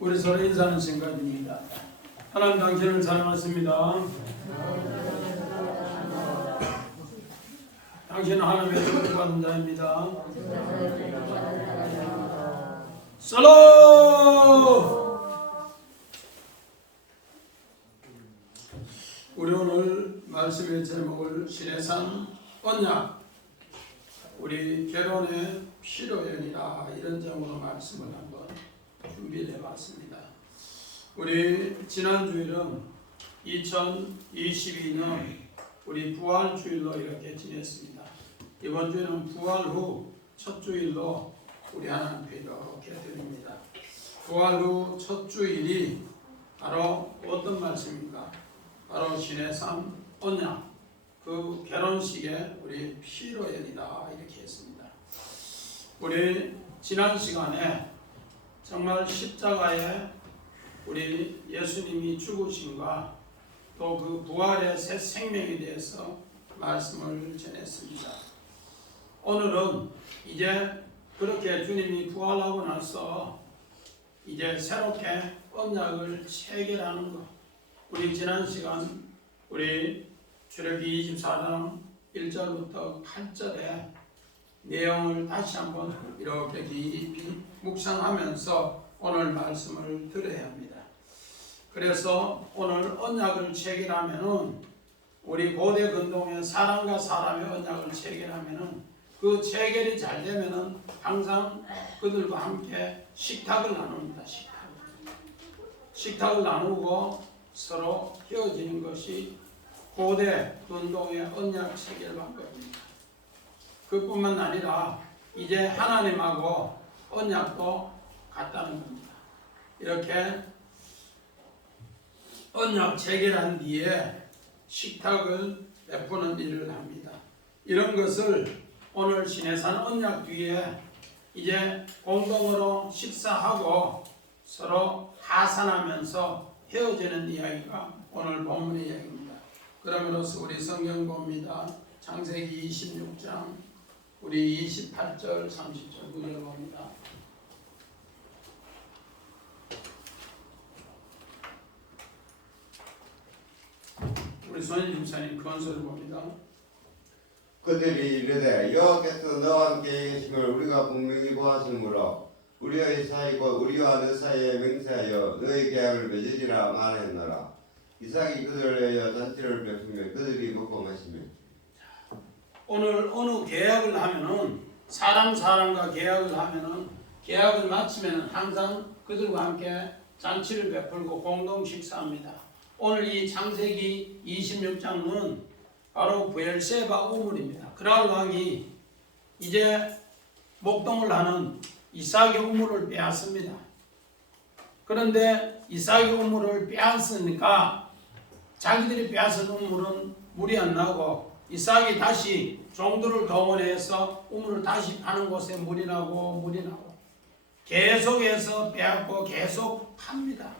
우리 서로 인사하는 시간입니다. 하나님 당신을 사랑하십니다. 당신은 하나님의 축복받은 자입니다. 솔로! 우리 오늘 말씀의 제목을 신해산 언약, 우리 결혼의 필요연이라 이런 제목으로 말씀을 한번 준비를 해봤습니다. 우리 지난주일은 2022년 우리 부활주일로 이렇게 지냈습니다. 이번 주에는 부활 후 첫 주일로 우리 하나님께 이렇게 드립니다. 부활 후 첫 주일이 바로 어떤 말씀입니까? 바로 신해산 언약, 그 결혼식에 우리 피로연이다 이렇게 했습니다. 우리 지난 시간에 정말 십자가에 우리 예수님이 죽으심과 또 그 부활의 새 생명에 대해서 말씀을 전했습니다. 오늘은 이제 그렇게 주님이 부활하고 나서 이제 새롭게 언약을 체결하는 것, 우리 지난 시간 우리 출애굽기 24장 1절부터 8절의 내용을 다시 한번 이렇게 깊이 묵상하면서 오늘 말씀을 들어야 합니다. 그래서 오늘 언약을 체결하면은 우리 고대 근동에 사람과 사람의 언약을 체결하면은 그 체결이 잘 되면은 항상 그들과 함께 식탁을 나눕니다. 식탁을 나누고 서로 헤어지는 것이 고대 근동의 언약 체결 방법입니다. 그뿐만 아니라 이제 하나님하고 언약도 같다는 겁니다. 이렇게 언약 체결한 뒤에 식탁을 베푸는 일을 합니다. 이런 것을 오늘 신해산 언약 뒤에 이제 공동으로 식사하고 서로 하산하면서 헤어지는 이야기가 오늘 본문의 이야기입니다. 그러므로서 우리 성경 봅니다. 창세기 26장 우리 28절 30절 구절 봅니다. 우리 손인 집사님 건설을 봅니다. 그들이 이르되 여호와께서 너와 함께 계심을 우리가 분명히 보았으므로 우리의 사이 곧 우리와 너 사이에 맹세하여 너의 계약을 맺으리라 말했노라. 이삭이 그들을 위하여 잔치를 베푸며 그들이 먹고 마시며. 오늘 어느 계약을 하면은 사람과 계약을 하면은 계약을 마치면은 항상 그들과 함께 잔치를 베풀고 공동 식사합니다. 오늘 이 창세기 26장은 바로 브엘세바 우물입니다. 그랄 왕이 이제 목동을 하는 이삭의 우물을 빼앗습니다. 그런데 이삭의 우물을 빼앗으니까 자기들이 빼앗은 우물은 물이 안 나고 이삭이 다시 종들을 동원해서 우물을 다시 파는 곳에 물이 나고 계속해서 빼앗고 계속 팝니다.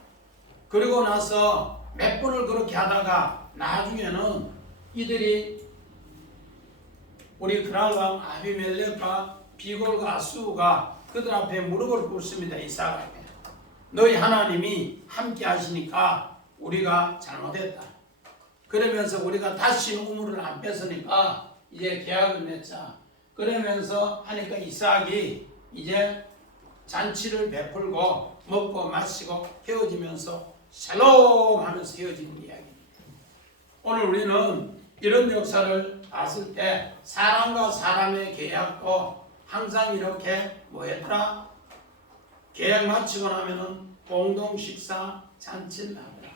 그리고 나서 몇 번을 그렇게 하다가 나중에는 이들이 우리 그랄왕 아비멜렉과 비골과 아수가 그들 앞에 무릎을 꿇습니다. 이삭 앞에. 너희 하나님이 함께 하시니까 우리가 잘못했다. 그러면서 우리가 다시 우물을 안 뺐으니까 이제 계약을 맺자. 그러면서 하니까 이삭이 이제 잔치를 베풀고 먹고 마시고 헤어지면서 샬롬 하면서 헤어지는 이야기입니다. 오늘 우리는 이런 역사를 봤을 때 사람과 사람의 계약도 항상 이렇게 뭐했더라? 계약 마치고 나면은 공동 식사 잔치를 하더라.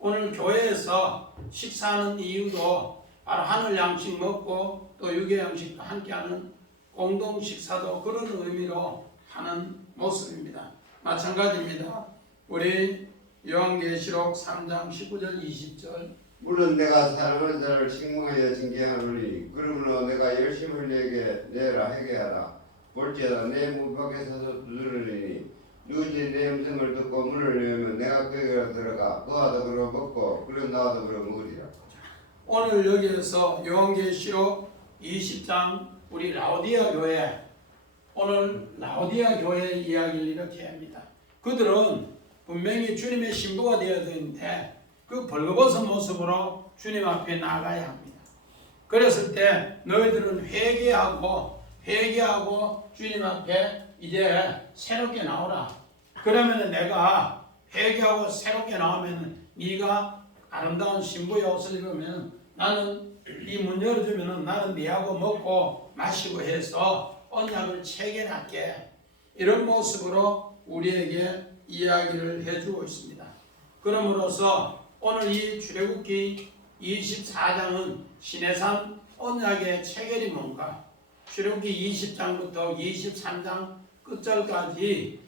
오늘 교회에서 식사하는 이유도 바로 하늘 양식 먹고 또 유교 양식도 함께하는 공동 식사도 그런 의미로 하는 모습입니다. 마찬가지입니다. 우리 요한계시록 3장 19절 20절 물론 내가 사랑하는 자를 식목하여 징계하노니 그러므로 내가 열심을 내게 내라 회개하라. 볼지어다 내 문 밖에 서서 두드리니 누구든지 내 음성을 듣고 문을 열면 내가 그에게로 들어가 그와 더불어 먹고 그는 나와 더불어 먹으리라. 오늘 여기에서 요한계시록 20장 우리 라오디아 교회, 오늘 라오디아 교회 이야기를 이렇게 합니다. 그들은 분명히 주님의 신부가 되어야 되는데 그 벌거벗은 모습으로 주님 앞에 나가야 합니다. 그랬을 때 너희들은 회개하고 주님 앞에 이제 새롭게 나오라. 그러면 내가 회개하고 새롭게 나오면 네가 아름다운 신부의 옷을 입으면 나는 이 문 열어주면 나는 네하고 먹고 마시고 해서 언약을 체결할게. 이런 모습으로 우리에게 이야기를 해주고 있습니다. 그러므로서 오늘 이 출애굽기 24장은 시내산 언약의 체결이 뭔가, 출애굽기 20장부터 23장 끝절까지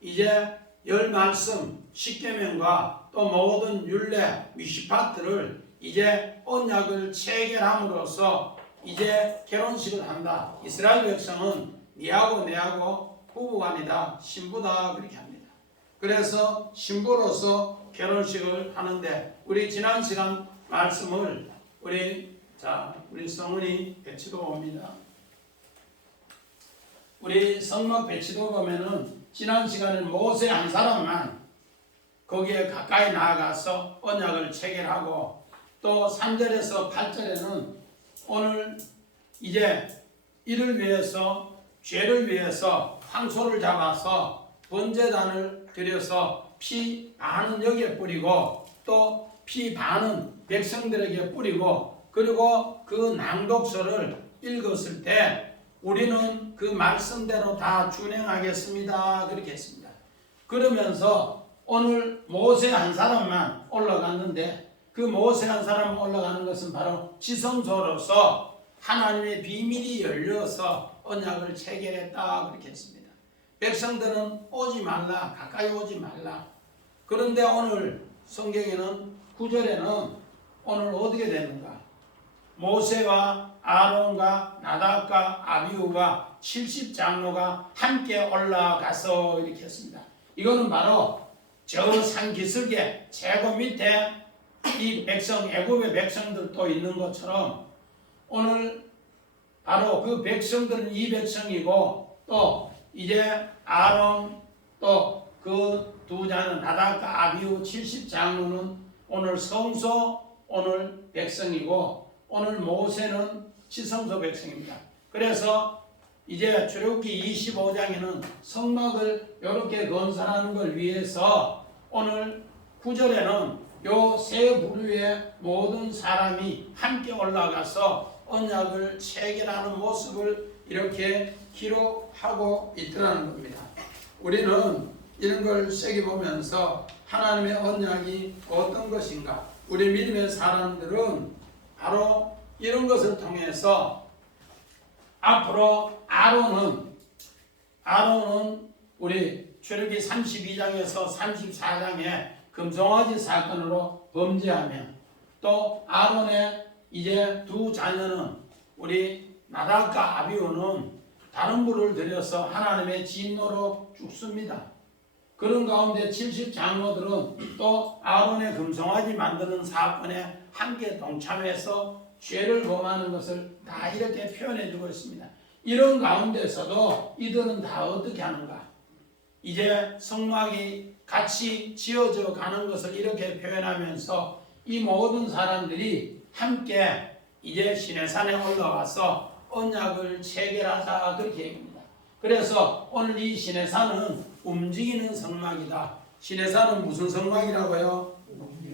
이제 10말씀 10계명과 또 모든 율례 미시파트를 이제 언약을 체결함으로써 이제 결혼식을 한다. 이스라엘 백성은 니하고 내하고 부부간이다, 신부다 그렇게 합니다. 그래서 신부로서 결혼식을 하는데 우리 지난 시간 말씀을 우리 성은이 배치도 옵니다. 우리 성막 배치도 보면은 지난 시간에 모세 한 사람만 거기에 가까이 나아가서 언약을 체결하고 또 3절에서 8절에는 오늘 이제 이를 위해서 죄를 위해서 황소를 잡아서 번제단을 드려서 피 반은 여기에 뿌리고 또 피 반은 백성들에게 뿌리고 그리고 그 낭독서를 읽었을 때 우리는 그 말씀대로 다 준행하겠습니다 그렇게 했습니다. 그러면서 오늘 모세 한 사람만 올라갔는데 그 모세 한 사람 올라가는 것은 바로 지성소로서 하나님의 비밀이 열려서 언약을 체결했다 그렇게 했습니다. 백성들은 오지 말라, 가까이 오지 말라. 그런데 오늘 성경에는 9절에는 오늘 어떻게 되는가? 모세와 아론과 나답과 아비후가 70장로가 함께 올라가서 이렇게 했습니다. 이거는 바로 저 산 기슭에 제고 밑에 이 백성, 애굽의 백성들도 있는 것처럼 오늘 바로 그 백성들은 이 백성이고 또 이제 아론 또 그 두 자는 나답과 아비후 70장로는 오늘 성소 오늘 백성이고 오늘 모세는 지성소 백성입니다. 그래서 이제 출애굽기 25장에는 성막을 이렇게 건설하는 걸 위해서 오늘 9절에는 요 세 부류의 모든 사람이 함께 올라가서 언약을 체결하는 모습을 이렇게 기록하고 있더라는 겁니다. 우리는 이런 걸 새겨보면서 하나님의 언약이 어떤 것인가, 우리 믿음의 사람들은 바로 이런 것을 통해서 앞으로 아론은 우리 출애굽기 32장에서 34장에 금송아지 사건으로 범죄하며 또 아론의 이제 두 자녀는 우리 나답과 아비후는 다른 불을 들여서 하나님의 진노로 죽습니다. 그런 가운데 70장로들은 또 아론의 금송아지 만드는 사건에 함께 동참해서 죄를 범하는 것을 다 이렇게 표현해 주고 있습니다. 이런 가운데서도 이들은 다 어떻게 하는가? 이제 성막이 같이 지어져 가는 것을 이렇게 표현하면서 이 모든 사람들이 함께 이제 시내산에 올라와서 언약을 체결하자 그렇게 얘기합니다. 그래서 오늘 이 시내산은 움직이는 성막이다. 시내산은 무슨 성막이라고요?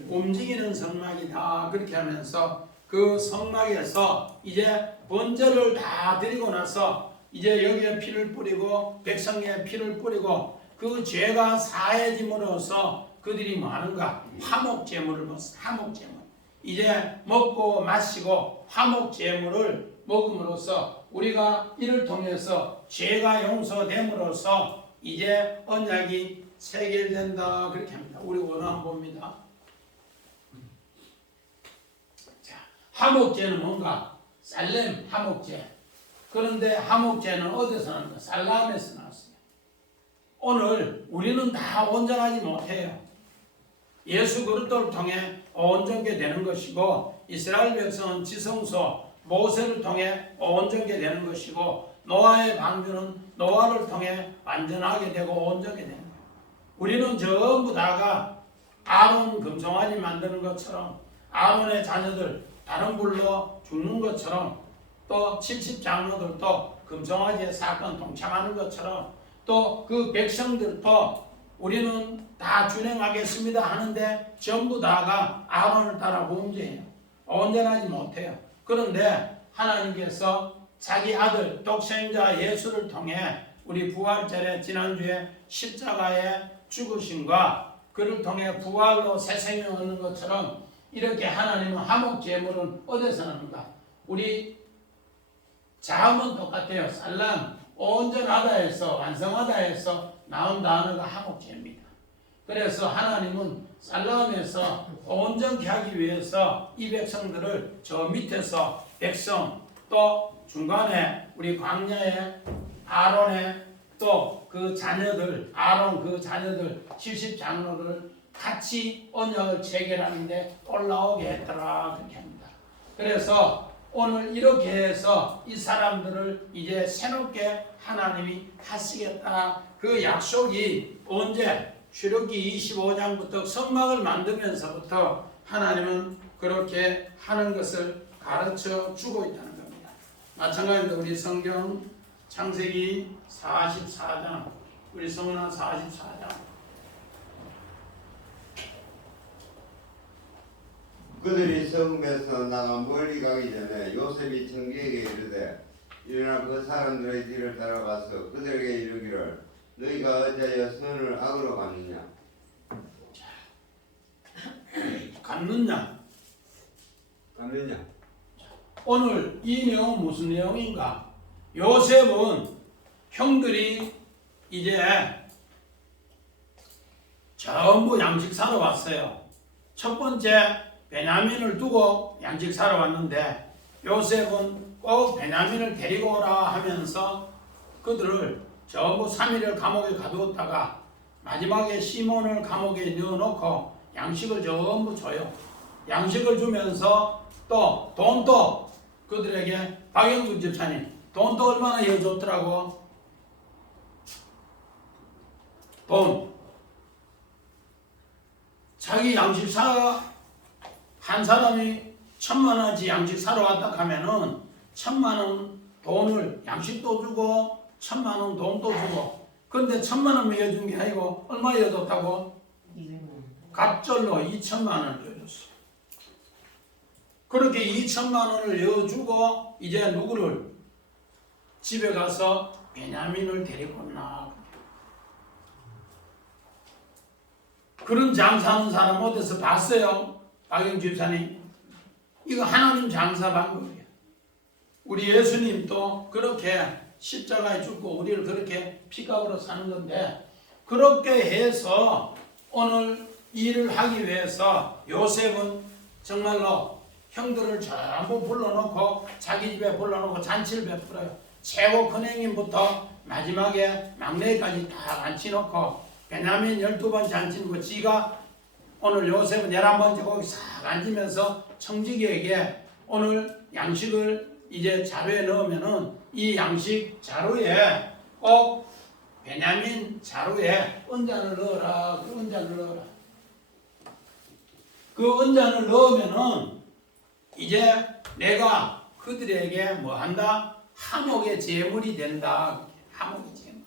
움직이는 성막이다. 그렇게 하면서 그 성막에서 이제 번제를 다 드리고 나서 이제 여기에 피를 뿌리고 백성에 피를 뿌리고 그 죄가 사해짐으로써 그들이 뭐 하는가? 화목제물을 먹습니다. 화목제물. 이제 먹고 마시고 화목제물을 먹음으로써 우리가 이를 통해서 죄가 용서됨으로써 이제 언약이 체결된다 그렇게 합니다. 우리 원어한 봅니다. 자, 화목제는 뭔가? 살렘 화목제. 그런데 화목제는 어디서 나왔는가? 살람에서 나왔어요. 오늘 우리는 다 온전하지 못해요. 예수 그리스도를 통해 온전게 되는 것이고 이스라엘 백성은 지성소 모세를 통해 온전게 되는 것이고 노아의 방주는 노아를 통해 완전하게 되고 온전게 되는 거예요. 우리는 전부 다가 아론 금송아지 만드는 것처럼 아론의 자녀들 다른 불로 죽는 것처럼 또 70장로들도 금송아지의 사건 동참하는 것처럼 또 그 백성들도 우리는 다 준행하겠습니다 하는데 전부 다가 아론을 따라 범죄해요. 온전하지 못해요. 그런데 하나님께서 자기 아들 독생자 예수를 통해 우리 부활절에 지난주에 십자가의 죽으심과 그를 통해 부활로 새 생명 얻는 것처럼 이렇게 하나님은 화목 제물은 어디서 나는가? 우리 자음은 똑같아요. 살람 온전하다 해서 완성하다 해서 나온 단어가 화목제입니다. 그래서 하나님은 살람에서 온전케 하기 위해서 이 백성들을 저 밑에서 백성 또 중간에 우리 광야의 아론의 또 그 자녀들 아론 그 자녀들 70장로를 같이 언약을 체결하는데 올라오게 했더라 그렇게 합니다. 그래서 오늘 이렇게 해서 이 사람들을 이제 새롭게 하나님이 하시겠다. 그 약속이 언제? 출애굽기 25장부터 성막을 만들면서부터 하나님은 그렇게 하는 것을 가르쳐 주고 있다는 겁니다. 마찬가지로 우리 성경 창세기 44장 우리 성은아 44장 그들이 성읍에서 나가 멀리 가기 전에 요셉이 청지에게 이르되 일어나 그 사람들의 뒤를 따라가서 그들에게 이르기를 너희가 어찌하여 선을 악으로 갚느냐 갚느냐 오늘 이 내용은 무슨 내용인가? 요셉은 형들이 이제 전부 양식 사러 왔어요. 첫 번째 베냐민을 두고 양식 사러 왔는데 요셉은 꼭 베냐민을 데리고 오라 하면서 그들을 전부 3일을 감옥에 가두었다가 마지막에 시몬을 감옥에 넣어놓고 양식을 전부 줘요. 양식을 주면서 또 돈도 그들에게 박영준 집사님 돈도 얼마나 이어줬더라고. 돈 자기 양식 사 한 사람이 1,000,000원어치 양식 사러 왔다 하면은 1,000,000원 돈을 양식도 주고 1,000,000원 돈도 주고 그런데 1,000,000원 이어준 게 아니고 얼마 이어줬다고? 갑절로 2,000,000원을 이어줬어. 그렇게 2,000,000원을 이어주고 이제 누구를 집에 가서 베냐민을 데리고 나. 그런 장사하는 사람 어디서 봤어요? 박영 집사님. 이거 하나님 장사 방법이야. 우리 예수님도 그렇게 십자가에 죽고 우리를 그렇게 피값으로 사는 건데 그렇게 해서 오늘 일을 하기 위해서 요셉은 정말로 형들을 전부 불러놓고 자기 집에 불러놓고 잔치를 베풀어요. 최고 큰 형님부터 마지막에 막내까지 다 앉혀놓고 베냐민 12번 잔치고 지가 오늘 요셉은 11번째 거기 싹 앉으면서 청지기에게 오늘 양식을 이제 자루에 넣으면은 이 양식 자루에 꼭 베냐민 자루에 은잔을 넣어라. 그 은잔을 넣어라. 그 은잔을 넣으면은 이제 내가 그들에게 뭐 한다? 화목의 제물이 된다. 화목의 제물.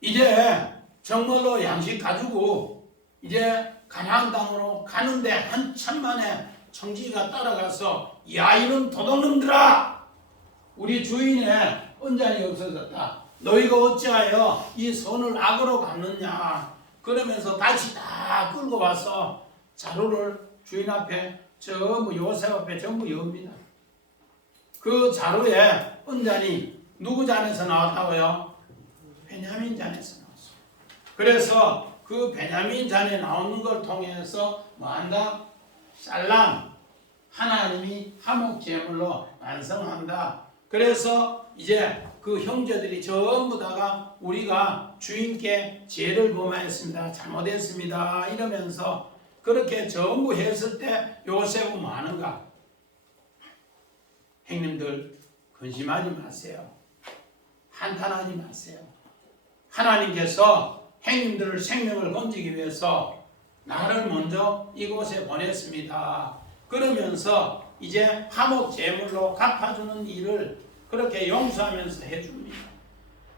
이제 정말로 양식 가지고 이제 가나안 땅으로 가는데 한참 만에 청지기가 따라가서 야 이런 도둑놈들아 우리 주인의 은잔이 없어졌다. 너희가 어찌하여 이 손을 악으로 갚느냐. 그러면서 다시 다 끌고 와서 자루를 주인 앞에 전부 요셉 앞에 전부 엽니다. 그 자루에 은잔이 누구 잔에서 나왔다고요? 베냐민 잔에서 나왔어요. 그래서 그 베냐민 잔에 나오는 걸 통해서 뭐한다? 살람 하나님이 화목 제물로 완성한다. 그래서 이제 그 형제들이 전부 다가 우리가 주인께 죄를 범하였습니다. 잘못했습니다. 이러면서 그렇게 전부 했을 때 요셉은 뭐 하는가? 형님들 근심하지 마세요. 한탄하지 마세요. 하나님께서 행님들을 생명을 건지기 위해서 나를 먼저 이곳에 보냈습니다. 그러면서 이제 화목 제물로 갚아주는 일을 그렇게 용서하면서 해줍니다.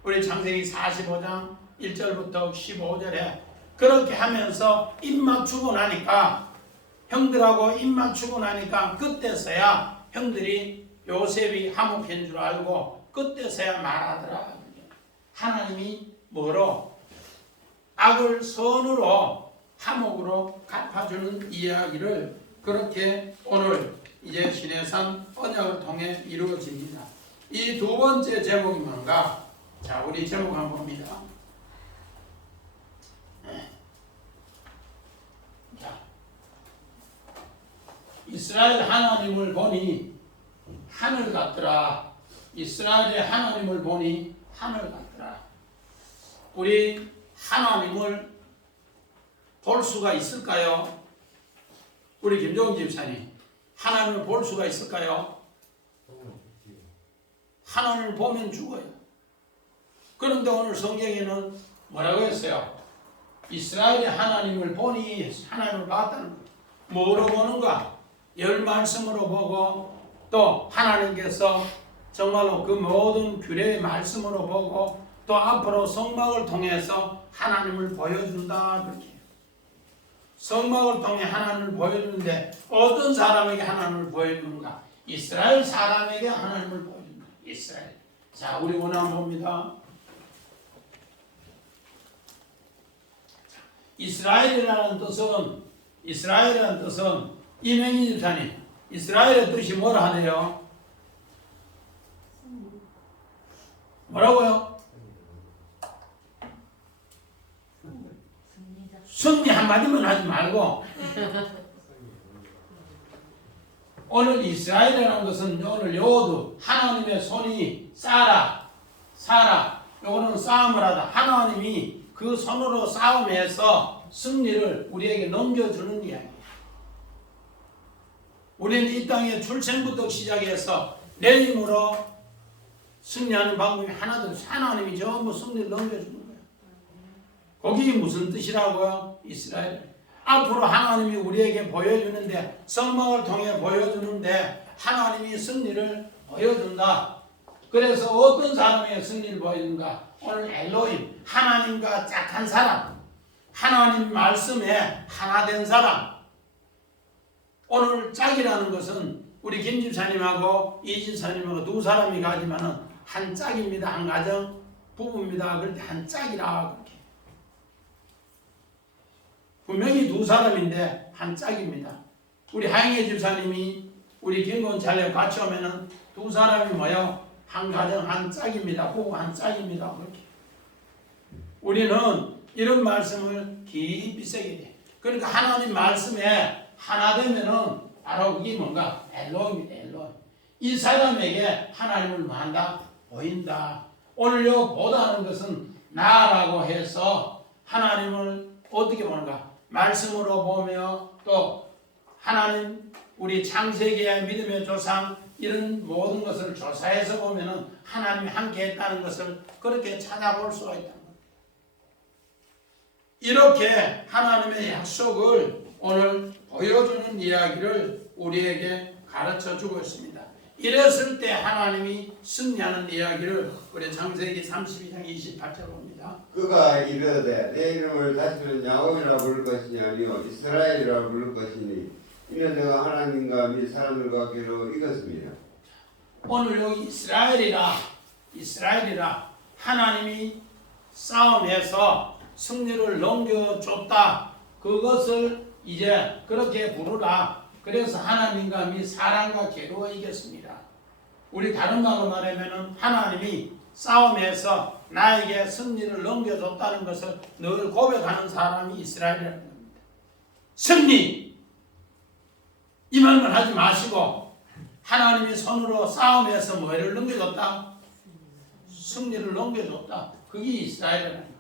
우리 창세기 45장 1절부터 15절에 그렇게 하면서 입 맞추고 나니까 형들하고 입 맞추고 나니까 그때서야 형들이 요셉이 화목한 줄 알고 그때서야 말하더라. 하나님이 뭐로? 악을 선으로 화목으로 갚아주는 이야기를 그렇게 오늘 이제 시내산 언약을 통해 이루어집니다. 이 두 번째 제목이 뭔가? 자, 우리 제목 한번 봅니다. 자, 이스라엘 하나님을 보니 하늘 같더라. 이스라엘의 하나님을 보니 하늘 같더라. 우리 하나님을 볼 수가 있을까요? 우리 김종훈 집사님, 하나님을 볼 수가 있을까요? 하나님을 보면 죽어요. 그런데 오늘 성경에는 뭐라고 했어요? 이스라엘의 하나님을 보니 하나님을 봤다는 거예요. 뭐로 보는가? 열 말씀으로 보고 또 하나님께서 정말로 그 모든 규례의 말씀으로 보고 또 앞으로 성막을 통해서 하나님을 보여준다. 그렇게 성막을 통해 하나님을 보여주는데 어떤 사람에게 하나님을 보여주는가? 이스라엘 사람에게 하나님을 보여준다. 이스라엘. 자, 우리 오늘 한번 봅니다. 이스라엘이라는 뜻은 이명희 집사님, 이스라엘의 뜻이 뭐라 하네요? 뭐라고요? 승리 한마디만 하지 말고 오늘 이스라엘이라는 것은 오늘 요드 하나님의 손이 사라 요거는 싸움을 하다 하나님이 그 손으로 싸움해서 승리를 우리에게 넘겨주는 이야기예요. 우리는 이 땅에 출생부터 시작해서 내 힘으로 승리하는 방법이 하나도 없어요. 하나님이 전부 승리를 넘겨주는 거예요. 거기 무슨 뜻이라고요? 이스라엘. 앞으로 하나님이 우리에게 보여주는데 성막을 통해 보여주는데 하나님이 승리를 보여준다. 그래서 어떤 사람에게 승리를 보여주는가? 오늘 엘로힘, 하나님과 짝한 사람, 하나님 말씀에 하나 된 사람. 오늘 짝이라는 것은 우리 김 집사님하고 이 집사님하고 두 사람이 가지만은 한 짝입니다. 한 가정 부부입니다. 그럴 때 한 짝이라 그렇게. 분명히 두 사람인데 한 짝입니다. 우리 하영애 집사님이 우리 김건찰에 같이 오면은 두 사람이 뭐요? 한 가정 한 짝입니다. 부부 한 짝입니다. 그렇게. 우리는 이런 말씀을 깊이 새기게 돼. 그러니까 하나님 말씀에 하나 되면은 바로 그게 뭔가? 엘로힘이다. 엘로힘. 이 사람에게 하나님을 뭐 한다? 보인다. 오늘 요 보다는 것은 나라고 해서 하나님을 어떻게 보는가? 말씀으로 보며 또 하나님 우리 창세기의 믿음의 조상 이런 모든 것을 조사해서 보면은 하나님이 함께 했다는 것을 그렇게 찾아볼 수가 있다는 거예요. 이렇게 하나님의 약속을 오늘 보여주는 이야기를 우리에게 가르쳐 주고 있습니다. 이랬을 때 하나님이 승리하는 이야기를 우리 창세기 32장 28절 봅니다. 그가 이르되 내 이름을 다시는 야곱이라 부를 것이 아니요 이스라엘이라 부를 것이니 이는 내가 하나님과 및 사람들과 괴로 이겼습니다. 오늘 여기 이스라엘이라 하나님이 싸움해서 승리를 넘겨줬다. 그것을 이제 그렇게 부르라. 그래서 하나님과 및 사람과 괴로워 이겼습니다. 우리 다른 말로 말하면 하나님이 싸움에서 나에게 승리를 넘겨줬다는 것을 늘 고백하는 사람이 이스라엘이라는 겁니다. 승리! 이 말만 하지 마시고 하나님이 손으로 싸움에서 뭐를 넘겨줬다? 승리를 넘겨줬다. 그게 이스라엘이라는 거예요.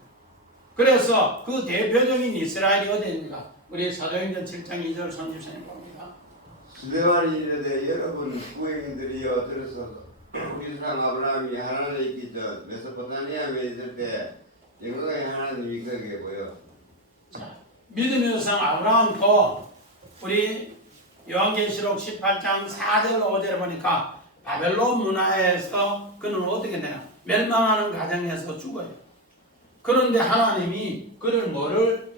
그래서 그 대표적인 이스라엘이 어디입니까? 우리 사도행전 7장 2절 성집사님 봅니다. 스데반이 이르되 여러분 부행들이여 들으소서. 우리 조상 아브라함이 하나님에 있기 전 메소포타미아에 있을 때 영광의 하나님이 거기에 보여. 믿음의 조상 아브라함도 우리 요한계시록 18장 4절 5절에 보니까 바벨론 문화에서 그는 어떻게 되냐? 멸망하는 가정에서 죽어요. 그런데 하나님이 그를 뭐를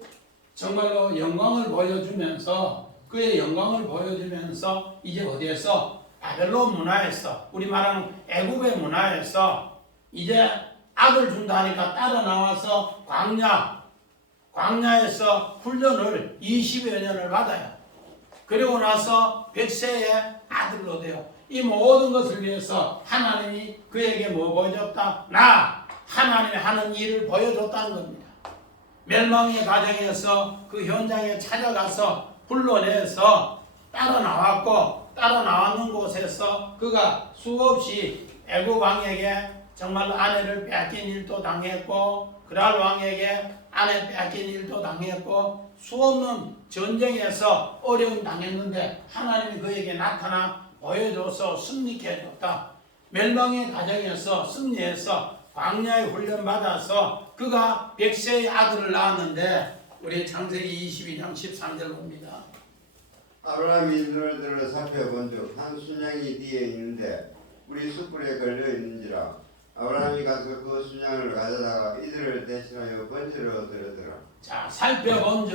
정말로 영광을 보여주면서 그의 영광을 보여주면서 이제 어디에서 바벨론 문화에서 우리 말하는 애굽의 문화에서 이제 아들 준다 하니까 따라 나와서 광야에서 훈련을 20여 년을 받아요. 그리고 나서 100세의 아들로 돼요. 이 모든 것을 위해서 하나님이 그에게 뭐 보여줬다? 하나님이 하는 일을 보여줬다는 겁니다. 멸망의 가정에서 그 현장에 찾아가서 불러내서 따라 나왔는 곳에서 그가 수없이 애굽 왕에게 정말로 아내를 빼앗긴 일도 당했고 그랄 왕에게 아내 빼앗긴 일도 당했고 수없는 전쟁에서 어려움 당했는데 하나님이 그에게 나타나 보여줘서 승리케 해줬다. 멸망의 가정에서 승리해서 광야에 훈련받아서 그가 100세의 아들을 낳았는데 우리 창세기 22장 13절 봅니다. 아브라함이 눈을 들어 살펴본즉 한 순양이 뒤에 있는데 우리 숯불에 걸려 있는지라. 아브라함이 가서 그 순양을 가져다가 이들을 대신하여 번제로 드렸더라. 자, 살펴본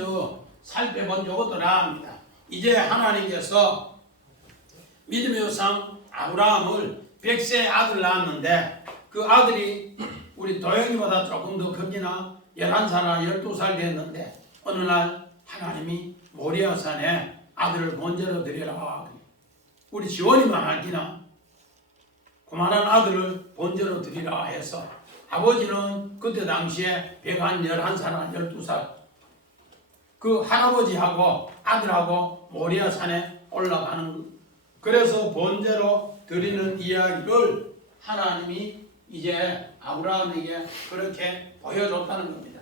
적도 나옵니다. 이제 하나님께서 믿음의 조상 아브라함을 100세의 아들 낳았는데 그 아들이 우리 도영이보다 조금 더 큽니다. 11살이나 12살 됐는데 어느 날 하나님이 모리아산에 아들을 번제로 드리라. 우리 지원이만 알기나 그만한 아들을 번제로 드리라 해서 아버지는 그때 당시에 11살이나 12살 그 할아버지하고 아들하고 모리아산에 올라가는 그래서 번제로 드리는 이야기를 하나님이 이제 아브라함에게 그렇게 보여줬다는 겁니다.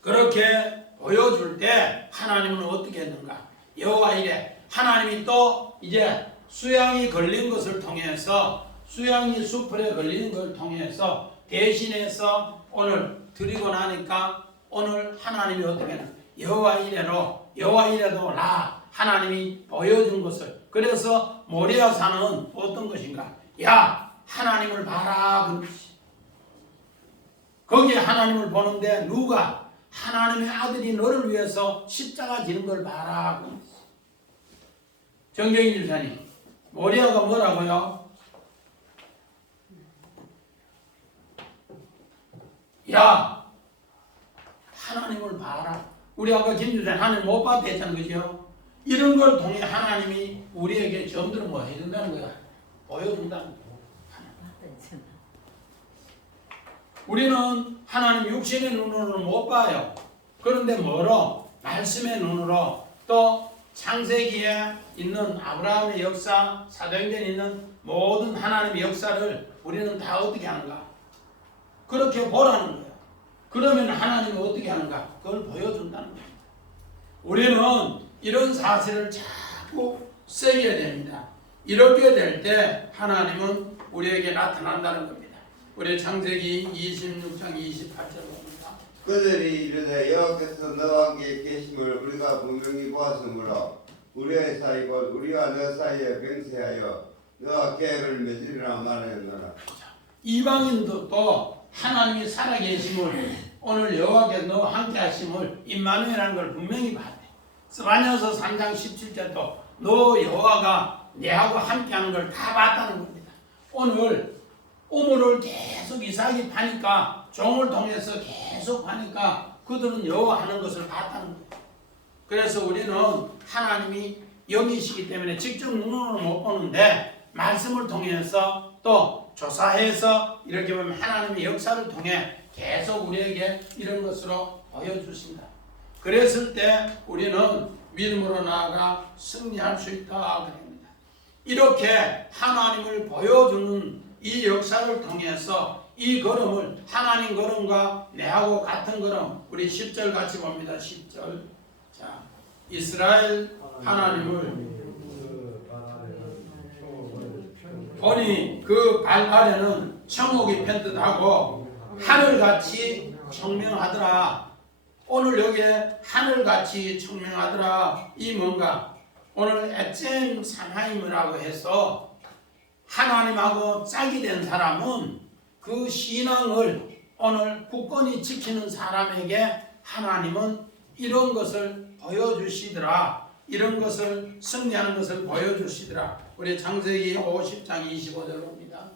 그렇게 보여줄 때 하나님은 어떻게 했는가? 여호와 이래 하나님이 또 이제 수양이 걸린 것을 통해서 수양이 숲에 걸리는 것을 통해서 대신해서 오늘 드리고 나니까 오늘 하나님이 어떻게 했나? 여호와 이래도 하나님이 보여준 것을 그래서 모리아산은 어떤 것인가? 야 하나님을 봐라 그 것이. 거기에 하나님을 보는데 누가 하나님의 아들이 너를 위해서 십자가 지는 걸 봐라 그 것이. 정경인 집사님 모리아가 뭐라고요? 야 하나님을 봐라. 우리 아까 김 집사님 하나님 못 봤다 했잖아요. 그죠? 이런 걸 통해 하나님이 우리에게 점들을 뭐 해준다는 거야? 보여준다는 거야. 우리는 하나님 육신의 눈으로는 못 봐요. 그런데 뭐로? 말씀의 눈으로 또 창세기에 있는 아브라함의 역사, 사도행전에 있는 모든 하나님의 역사를 우리는 다 어떻게 하는가? 그렇게 보라는 거예요. 그러면 하나님은 어떻게 하는가? 그걸 보여준다는 거예요. 우리는 이런 사실을 자꾸 새겨야 됩니다. 이렇게 될 때 하나님은 우리에게 나타난다는 겁니다. 우리 창세기 26장 28절 봅니다. 그들이 이르되 여호와께서 너와 함께 계심을 우리가 분명히 보았으므로 우리의 사이 곧 우리와 너 사이에 병세하여 너와 계획을 맺으리라 말하였노라. 이방인들도 하나님이 살아계심을 오늘 여호와께서 너와 함께 하심을 임마누엘이라는 걸 분명히 봤대. 스바냐서 3장 17절도 너 여호와가 내하고 함께하는 걸 다 봤다는 겁니다. 오늘 우물을 계속 이삭이 파니까 종을 통해서 계속 파니까 그들은 여호와 하는 것을 봤다는 거예요. 그래서 우리는 하나님이 영이시기 때문에 직접 눈으로 못 보는데 말씀을 통해서 또 조사해서 이렇게 보면 하나님의 역사를 통해 계속 우리에게 이런 것으로 보여주신다. 그랬을 때 우리는 믿음으로 나아가 승리할 수 있다. 그럽니다. 이렇게 하나님을 보여주는 이 역사를 통해서 이 걸음을 하나님 걸음과 내하고 같은 걸음 우리 10절 같이 봅니다. 10절 자 이스라엘 하나님을 보니 그 발 아래는 청옥이 편듯하고 하늘같이 청명하더라. 오늘 여기에 하늘같이 청명하더라. 이 뭔가 오늘 에젬 사나임이라고 해서 하나님하고 짝이 된 사람은 그 신앙을 오늘 굳건히 지키는 사람에게 하나님은 이런 것을 보여주시더라. 이런 것을 승리하는 것을 보여주시더라. 우리 창세기 50장 25절 봅니다.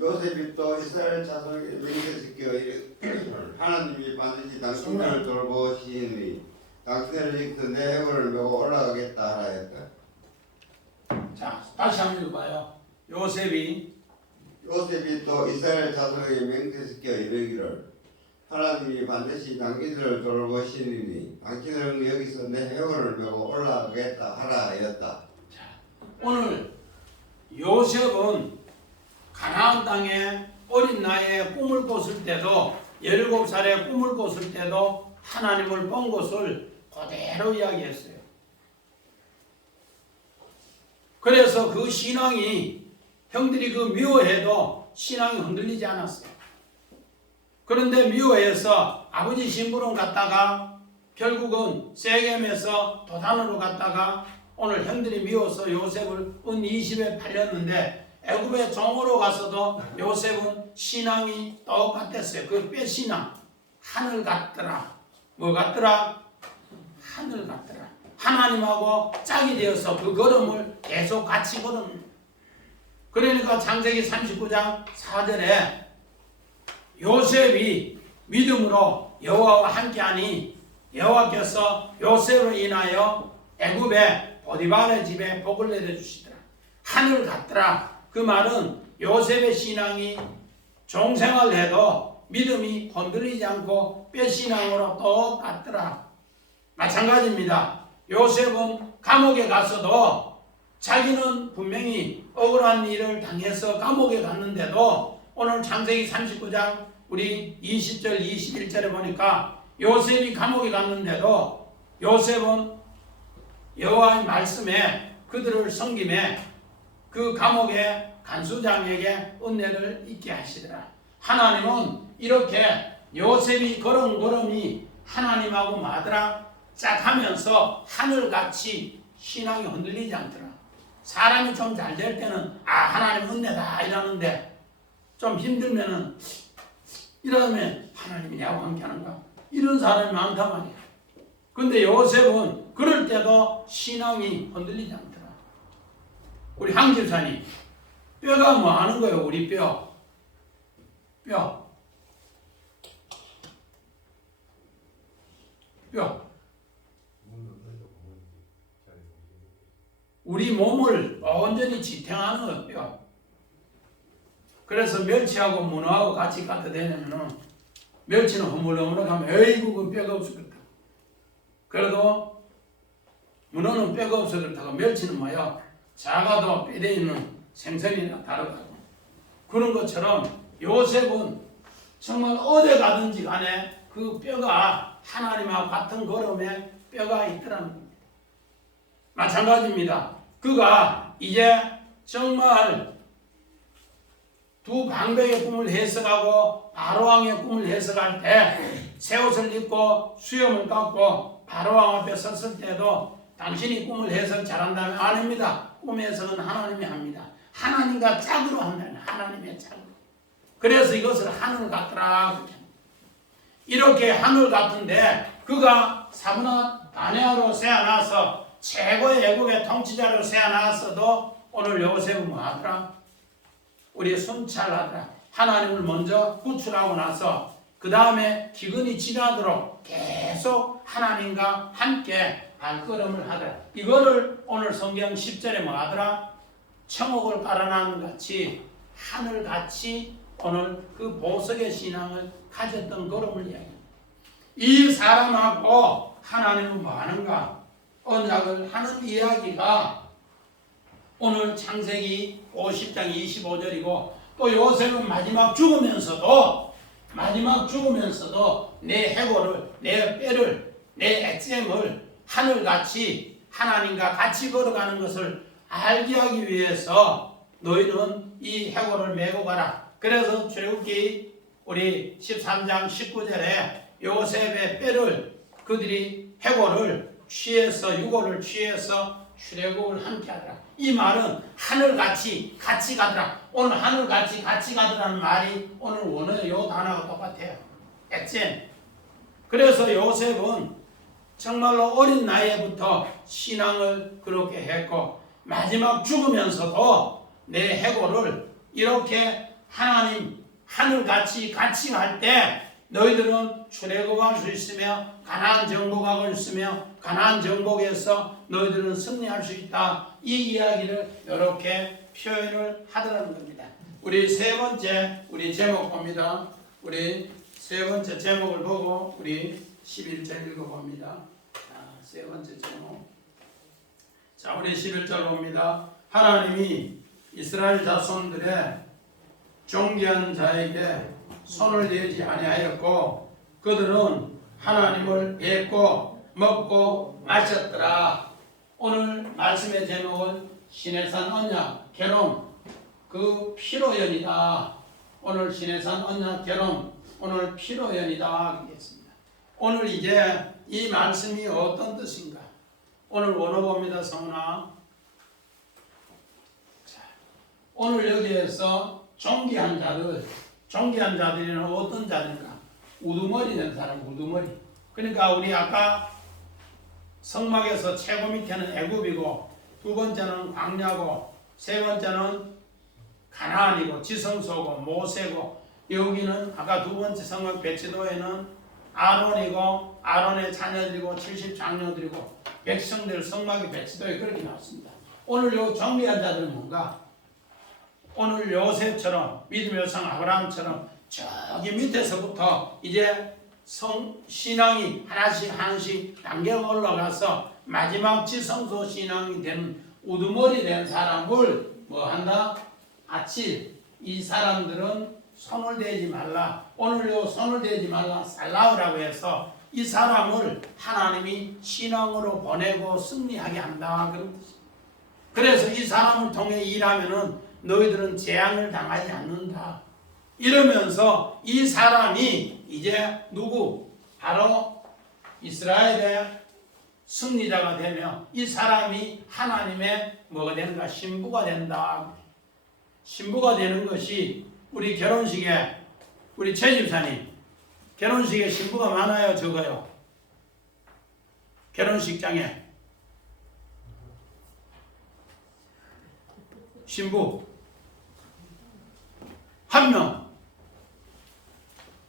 요셉이 또 이스라엘 자손에게 맹세시켜 이르기를 하나님이 반드시 당신들을 돌보시니 당신을 이끌어 내 해골을 메고 올라가겠다 하라 했다. 자, 다시 한번 읽어봐요. 요셉이 또 이스라엘 자손에게 맹세시켜 이르기를 하나님이 반드시 당신들을 돌보시니 당신은 여기서 내 해골을 메고 올라가겠다 하라 하였다. 오늘 요셉은 가나안 땅에 어린 나이에 꿈을 꿨을 때도 17살에 꿈을 꿨을 때도 하나님을 본 것을 그대로 이야기했어요. 그래서 그 신앙이 형들이 그 미워해도 신앙이 흔들리지 않았어요. 그런데 미워해서 아버지 심부름 갔다가 결국은 세겜에서 도단으로 갔다가 오늘 형들이 미워서 요셉을 은 20에 팔렸는데 애굽의 종으로 가서도 요셉은 신앙이 똑같았어요. 그 뼈신앙 하늘 같더라. 뭐 같더라? 하늘 같더라. 하나님하고 짝이 되어서 그 걸음을 계속 같이 걸음. 그러니까 창세기 39장 4절에 요셉이 믿음으로 여호와와 함께하니 여호와께서 요셉으로 인하여 애굽의 보디발의 집에 복을 내려주시더라. 하늘 같더라. 그 말은 요셉의 신앙이 종생활을 해도 믿음이 건드리지 않고 뼈신앙으로 똑같더라. 마찬가지입니다. 요셉은 감옥에 갔어도 자기는 분명히 억울한 일을 당해서 감옥에 갔는데도 오늘 창세기 39장 우리 20절 21절에 보니까 요셉이 감옥에 갔는데도 요셉은 여호와의 말씀에 그들을 섬김에 그 감옥의 간수장에게 은혜를 있게 하시더라. 하나님은 이렇게 요셉이 걸음걸음이 하나님하고 마더라 짝하면서 하늘같이 신앙이 흔들리지 않더라. 사람이 좀 잘 될 때는 하나님 은혜다 이러는데 좀 힘들면은 이러면 하나님이 나하고 함께하는가 이런 사람이 많단 말이야. 근데 요셉은 그럴 때도 신앙이 흔들리지 않더라. 우리 황 집사님 뼈가 뭐 하는 거예요? 우리 뼈 우리 몸을 온전히 지탱하는 거예요. 뼈. 그래서 멸치하고 문어하고 같이 갖다 대냐면은 멸치는 허물허물하면 에이구 그 뼈가 없어 그렇다. 그래도 문어는 뼈가 없어 그렇다고 멸치는 뭐야? 작아도 뼈대 있는 생선이나 다르다고. 그런 것처럼 요셉은 정말 어디 가든지 간에 그 뼈가 하나님하고 같은 걸음에 뼈가 있더라는 겁니다. 마찬가지입니다. 그가 이제 정말 두 방백의 꿈을 해석하고 바로왕의 꿈을 해석할 때 새 옷을 입고 수염을 깎고 바로왕 앞에 섰을 때도 당신이 꿈을 해석 잘한다면 아닙니다. 꿈 해석은 하나님이 합니다. 하나님과 짝으로 한다면 하나님의 짝으로. 그래서 이것을 하늘 같더라. 이렇게 하늘 같은데 그가 사브낫 아내아로 세어나서 최고의 애국의 통치자로 세어나서도 오늘 요셉은 뭐하더라? 우리 순찰하더라. 하나님을 먼저 구출하고 나서 그 다음에 기근이 지나도록 계속 하나님과 함께 발걸음을 하더라. 이거를 오늘 성경 10절에 뭐하더라? 청옥을 깔아놓은 같이 하늘같이 오늘 그 보석의 신앙을 가졌던 걸음을 이야기합니다. 이 사람하고 하나님은 뭐하는가? 언약을 하는 이야기가 오늘 창세기 50장 25절이고 또 요셉은 마지막 죽으면서도 내 해골을 내 뼈를 내 에젬을 하늘같이 하나님과 같이 걸어가는 것을 알게 하기 위해서 너희는 이 해골을 메고 가라. 그래서 출애굽기 우리 13장 19절에 요셉의 뼈를 그들이 해골을 취해서 유골을 취해서 출애굽을 함께 하더라. 이 말은 하늘같이 같이 가더라. 오늘 하늘같이 같이 가더라는 말이 오늘 원어의 요 단어가 똑같아요. 엑센. 그래서 요셉은 정말로 어린 나이부터 신앙을 그렇게 했고 마지막 죽으면서도 내 해골을 이렇게 하나님 하늘같이 같이 갈 때 너희들은 출애굽할 수 있으며 가나안 정복할 수 있으며 가나안 정복에서 너희들은 승리할 수 있다. 이 이야기를 이렇게 표현을 하더라는 겁니다. 우리 세 번째 우리 제목 봅니다. 우리 세 번째 제목을 보고 우리 11절 읽어봅니다. 세 번째 제목. 자, 우리 11절 봅니다. 하나님이 이스라엘 자손들의 존귀한 자에게 손을 대지 아니하였고 그들은 하나님을 뵙고 먹고 마셨더라. 오늘 말씀의 제목은 시내산 언약 결혼 그 피로연이다. 오늘 시내산 언약 결혼 오늘 피로연이다 하겠습니다. 오늘 이제 이 말씀이 어떤 뜻인가? 오늘 원어 봅니다. 성은아. 오늘 여기에서 존귀한 자들이는 어떤 자들인가? 우두머리 된 사람, 우두머리. 그러니까 우리 아까 성막에서 최고 밑에는 애굽이고 두 번째는 광야고 세 번째는 가나안이고 지성소고 모세고 여기는 아까 두 번째 성막 배치도에는 아론이고 아론의 자녀들이고 70장녀들이고 백성들 성막의 배치도에 그렇게 나왔습니다. 오늘 요 존귀한 자들은 뭔가? 오늘 요셉처럼 믿음의 성 아브라함처럼 저기 밑에서부터 이제 신앙이 하나씩 단계가 올라가서 마지막 지성소 신앙이 되는 우두머리 된 사람을 뭐 한다? 아칠. 이 사람들은 손을 대지 말라. 오늘 요 손을 대지 말라 살라우라고 해서 이 사람을 하나님이 신앙으로 보내고 승리하게 한다 그런 뜻입니다. 그래서 이 사람을 통해 일하면은 너희들은 재앙을 당하지 않는다. 이러면서 이 사람이 이제 누구? 바로 이스라엘의 승리자가 되며 이 사람이 하나님의 뭐가 되는가? 신부가 된다. 신부가 되는 것이 우리 결혼식에 우리 최 집사님 결혼식에 신부가 많아요? 적어요? 결혼식장에 신부 한 명.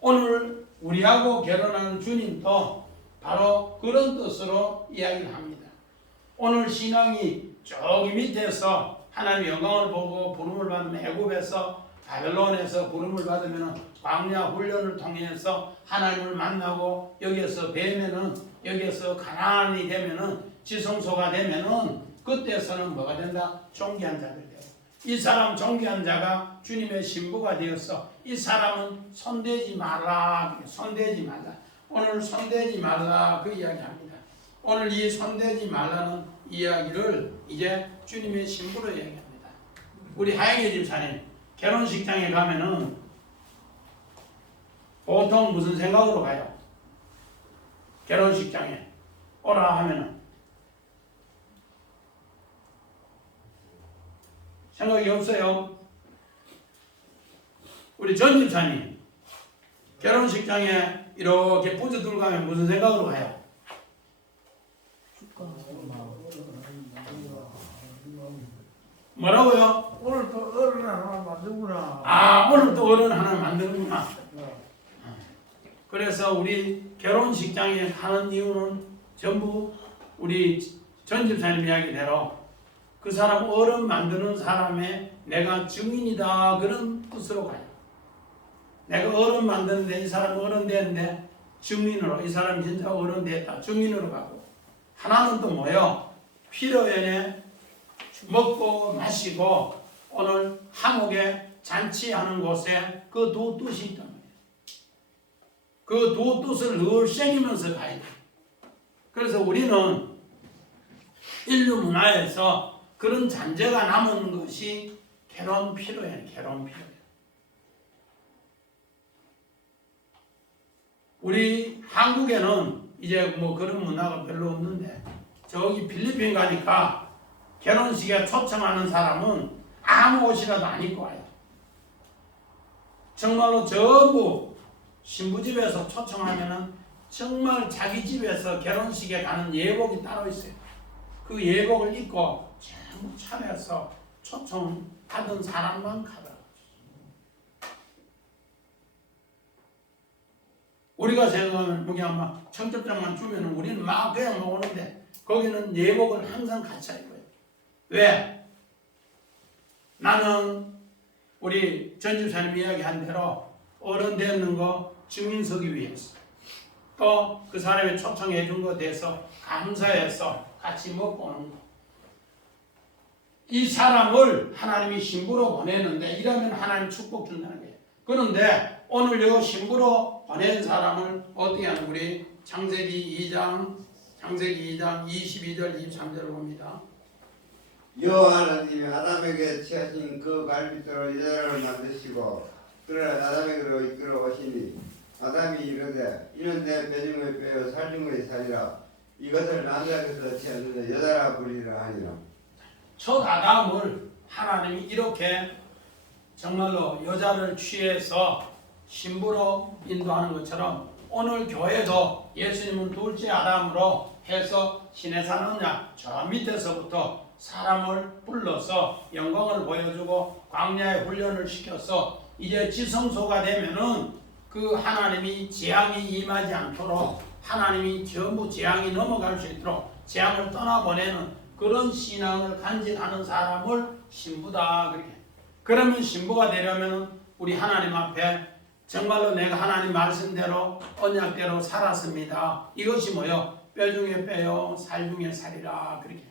오늘 우리하고 결혼한 주님도 바로 그런 뜻으로 이야기를 합니다. 오늘 신앙이 저기 밑에서 하나님의 영광을 보고 부름을 받는 애굽에서 바벨론에서 부름을 받으면 광야 훈련을 통해서 하나님을 만나고 여기에서 뵈면은 여기에서 가나안이 되면은 지성소가 되면은 그때서는 뭐가 된다? 존귀한 자들 돼요. 이 사람 존귀한 자가 주님의 신부가 되어서 이 사람은 손대지 말라. 손대지 말라. 오늘 손대지 말라 그 이야기합니다. 오늘 이 손대지 말라는 이야기를 이제 주님의 신부로 이야기합니다. 우리 하영애 집사님 결혼식장에 가면은 보통 무슨 생각으로 가요? 결혼식장에 오라 하면은 생각이 없어요. 우리 전 집사님 결혼식장에 이렇게 부저 들고 가면 무슨 생각으로 가요? 뭐라고요? 오늘 또 어른 하나 만들구나. 아, 오늘 또 어른 하나 만드는구나. 그래서 우리 결혼식장에 하는 이유는 전부 우리 전 집사님 이야기대로 그 사람 어른 만드는 사람의 내가 증인이다 그런 뜻으로 가요. 내가 어른 만드는데 이 사람 어른 됐는데 증인으로 이 사람 진짜 어른 됐다 증인으로 가고 하나는 또 뭐예요? 피로연에 먹고 마시고 오늘 한옥에 잔치하는 곳에 그 두 뜻이 있단 말이에요. 그 두 뜻을 늘 새기면서 가야 돼요. 그래서 우리는 인류 문화에서 그런 잔재가 남은 것이 결혼 피로연, 결혼 피로연. 우리 한국에는 이제 뭐 그런 문화가 별로 없는데 저기 필리핀 가니까 결혼식에 초청하는 사람은 아무 옷이라도 안 입고 와요. 정말로 전부 신부집에서 초청하면은 정말 자기 집에서 결혼식에 가는 예복이 따로 있어요. 그 예복을 입고 전부 차려서 초청 받은 사람만 가더라고요. 우리가 생각하면 그냥 막 청첩장만 주면 우리는 막 그냥 먹는데 거기는 예복을 항상 같이 입어요. 왜? 나는 우리 전 집사님 이야기한 대로 어른 되는 거 증인서기 위해서 또 그 사람이 초청해 준 것에 대해서 감사해서 같이 먹고 오는 거. 이 사람을 하나님이 신부로 보내는데 이러면 하나님 축복 준다는 거예요. 그런데 오늘 요 신부로 보낸 사람을 어떻게 하는 우리 창세기 2장 22절 23절을 봅니다. 여호와 하나님이 아담에게 취하신 그 갈빗대로 여자를 만드시고 그를 아담에게로 이끌어 오시니 아담이 이르되 이는 내 배중의 뼈요 살중의 살이라 이것을 남자에게서 취하는 여자라 부리라 하니라. 첫 아담을 하나님이 이렇게 정말로 여자를 취해서 신부로 인도하는 것처럼 오늘 교회도 예수님은 둘째 아담으로 해서 신의 산언약 저 밑에서부터 사람을 불러서 영광을 보여주고 광야의 훈련을 시켜서 이제 지성소가 되면은 그 하나님이 재앙이 임하지 않도록 하나님이 전부 재앙이 넘어갈 수 있도록 재앙을 떠나보내는 그런 신앙을 간직하는 사람을 신부다 그렇게. 그러면 신부가 되려면 우리 하나님 앞에 정말로 내가 하나님 말씀대로 언약대로 살았습니다. 이것이 뭐요? 뼈 중에 뼈요 살 중에 살이라 그렇게.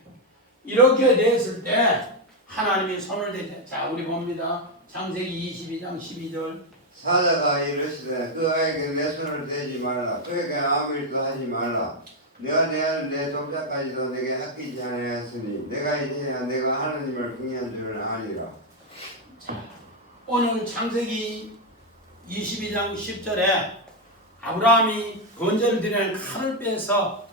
이렇게 됐을 때 하나님이 손을 대자. 자 우리 봅니다. 창세기 22장 12절. 사자가 이르시되 그 아이에게 내 손을 대지 말라 그에게 아무 일도 하지 말라 내가 내 동자까지도 내게 아끼지 아니하였으니 내가 이제야 내가 하나님을 궁리한 줄을 아니라. 자, 오늘 창세기 22장 10절에 아브라함이 번제를 드리는 칼을 빼서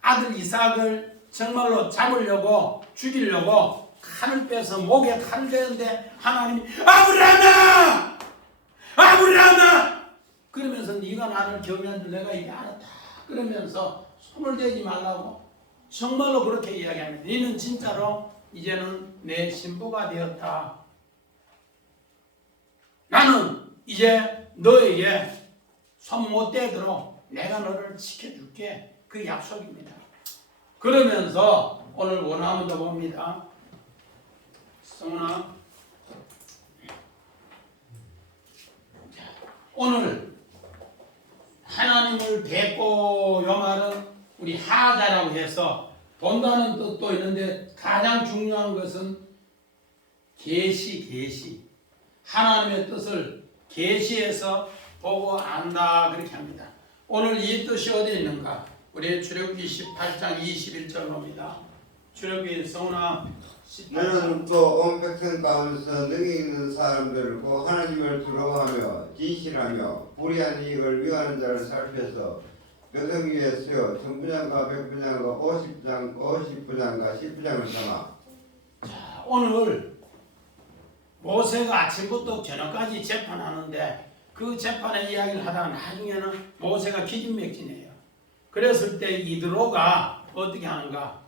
아들 이삭을 정말로 잡으려고 죽이려고 칼을 빼서 목에 칼을 대는데 하나님이 아브라함아! 아브라함아! 그러면서 네가 나를 경외한 줄 내가 이게 알았다. 그러면서 손을 대지 말라고 정말로 그렇게 이야기합니다. 너는 진짜로 이제는 내 신부가 되었다. 나는 이제 너에게 손 못 대도록 내가 너를 지켜줄게. 그 약속입니다. 그러면서 오늘 원하면 더 봅니다. 성훈아 오늘 하나님을 뵙고 요 말은 우리 하자라고 해서 본다는 뜻도 있는데 가장 중요한 것은 계시 하나님의 뜻을 계시해서 보고 안다 그렇게 합니다. 오늘 이 뜻이 어디에 있는가? 우리 출애굽기 18장 21절 봅니다. 출애굽기 성훈아 18장. 너는 또 온 백성 가운데서 능히 있는 사람들을 꼭 하나님을 두려워하며 진실하며 불의한 이익을 위하는 자를 살펴서 백성 위에 세워 천부장과 백부장과 50부장과 10부장을 삼아. 자, 오늘 모세가 아침부터 저녁까지 재판하는데 그 재판의 이야기를 하다가 나중에는 모세가 기진맥진해요. 그랬을 때 이드로가 어떻게 하는가?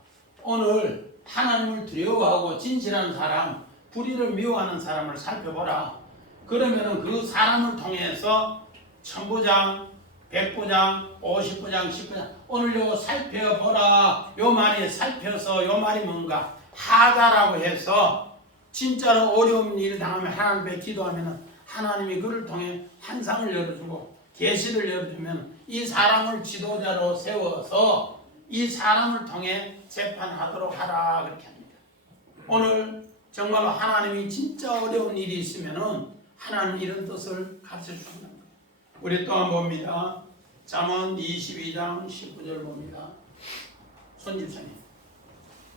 오늘 하나님을 두려워하고 진실한 사람, 불의를 미워하는 사람을 살펴보라. 그러면은 그 사람을 통해서 천부장, 백부장, 50부장, 10부장 오늘 요 살펴보라. 요 말이 살펴서 요 말이 뭔가? 하자라고 해서 진짜로 어려운 일을 당하면 하나님 앞에 기도하면은 하나님이 그를 통해 환상을 열어주고 계시를 열어주면 이 사람을 지도자로 세워서 이 사람을 통해 재판하도록 하라 그렇게 합니다. 오늘 정말로 하나님이 진짜 어려운 일이 있으면은 하나님 이런 뜻을 가르쳐 주시는 거예요. 우리 또한 봅니다. 잠언 22장 19절 봅니다. 손집사님.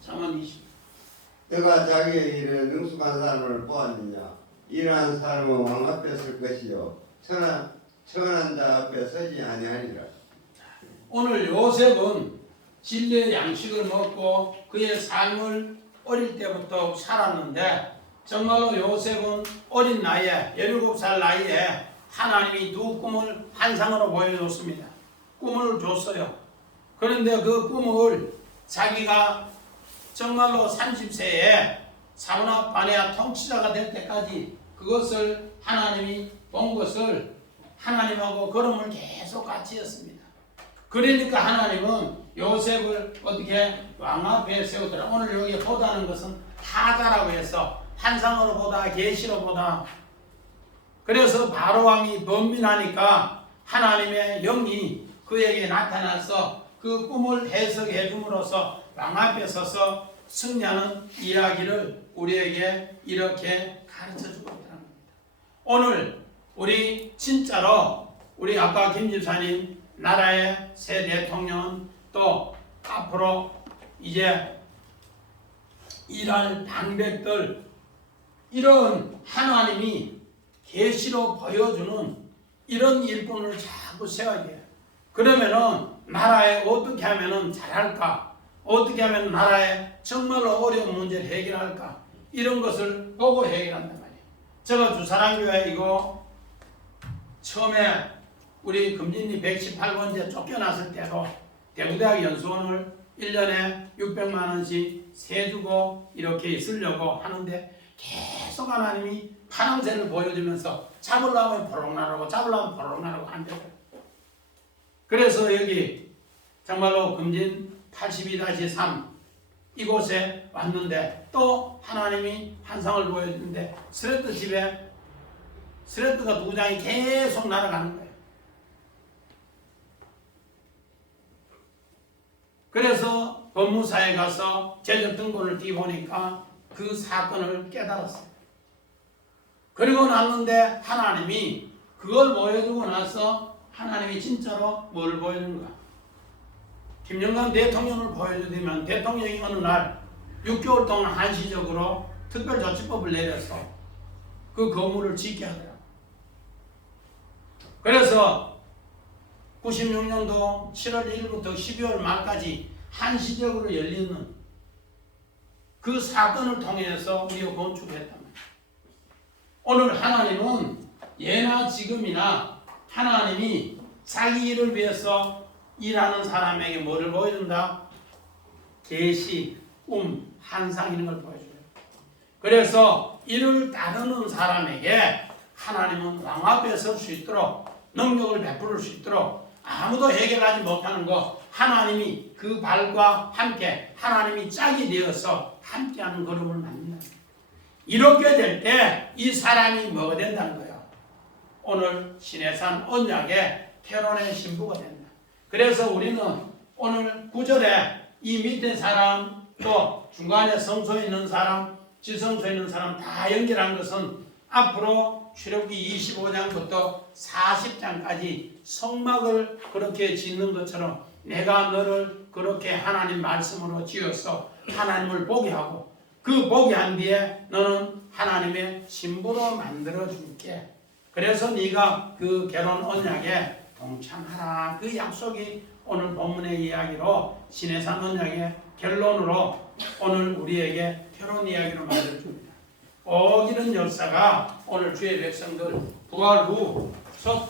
잠언 20. 내가 자기의 일에 능숙한 사람을 보았느냐 이러한 사람은 왕 앞에 설 것이요 천한 자 앞에 서지 아니하니라. 오늘 요셉은 진리의 양식을 먹고 그의 삶을 어릴 때부터 살았는데 정말로 요셉은 어린 나이에 17살 나이에 하나님이 두 꿈을 환상으로 보여줬습니다. 꿈을 줬어요. 그런데 그 꿈을 자기가 정말로 30세에 사문화 바네아 통치자가 될 때까지 그것을 하나님이 본 것을 하나님하고 걸음을 계속 같이 했습니다. 그러니까 하나님은 요셉을 어떻게 왕 앞에 세우더라. 오늘 여기 보다는 것은 타자라고 해서 환상으로 보다 계시로 보다. 그래서 바로 왕이 번민하니까 하나님의 영이 그에게 나타나서 그 꿈을 해석해 줌으로써 왕 앞에 서서 승리하는 이야기를 우리에게 이렇게 가르쳐 주고 있다는 겁니다. 오늘 우리 진짜로 우리 아까 김 집사님 나라의 새 대통령은 또 앞으로 이제 일할 방백들 이런 하나님이 계시로 보여주는 이런 일꾼을 자꾸 세워야 돼요. 그러면은 나라에 어떻게 하면은 잘할까? 어떻게 하면 나라에 정말로 어려운 문제를 해결할까? 이런 것을 보고 해결한단 말이에요. 제가 주사랑교회 이거 처음에 우리 금진리 118번째 쫓겨났을 때도 대구대학 연수원을 1년에 600만 원씩 세주고 이렇게 있으려고 하는데 계속 하나님이 파랑새를 보여주면서 잡으려면 포록나라고 잡으려면 포록나라고 한대요. 그래서 여기 정말로 금진 82-3 이곳에 왔는데 또 하나님이 환상을 보여주는데 스레트 집에 스레트가 2장이 계속 날아가는 거예요. 그래서 법무사에 가서 재적등본을 띄보니까 그 사건을 깨달았어요. 그리고 났는데 하나님이 그걸 보여주고 나서 하나님이 진짜로 뭘 보여주는가? 김영삼 대통령을 보여주면 대통령이 어느 날 6개월 동안 한시적으로 특별조치법을 내려서 그 건물을 짓게 하더라고요. 그래서 96년도 7월 1일부터 12월 말까지 한시적으로 열리는 그 사건을 통해서 우리가 건축했단 말이에요. 오늘 하나님은 예나 지금이나 하나님이 자기 일을 위해서 일하는 사람에게 뭐를 보여준다? 계시, 꿈, 환상 이런 걸 보여줘요. 그래서 이를 따르는 사람에게 하나님은 왕 앞에 설 수 있도록 능력을 베풀 수 있도록 아무도 해결하지 못하는 거 하나님이 그 발과 함께 하나님이 짝이 되어서 함께하는 걸음을 만든다. 이렇게 될 때 이 사람이 뭐가 된다는 거예요? 오늘 신해산 언약의 결혼의 신부가 된다. 그래서 우리는 오늘 9절에 이 밑에 사람 또 중간에 성소에 있는 사람 지성소에 있는 사람 다 연결한 것은 앞으로 출애굽기 25장부터 40장까지 성막을 그렇게 짓는 것처럼 내가 너를 그렇게 하나님 말씀으로 지어서 하나님을 보게 하고 그 보게 한 뒤에 너는 하나님의 신부로 만들어 줄게. 그래서 네가 그 결혼 언약에 동참하라. 그 약속이 오늘 본문의 이야기로 신해산 언약의 결론으로 오늘 우리에게 결혼 이야기로 만들어줍니다. 꼭 이런 역사가 오늘 주의 백성들 부활 후 첫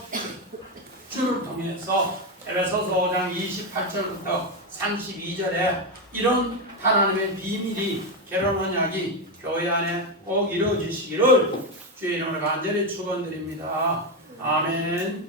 주를 통해서 에베소서 5장 28절부터 32절에 이런 하나님의 비밀이 결혼 언약이 교회 안에 꼭 이루어지시기를 주의 이름으로 간절히 축원드립니다. 아멘.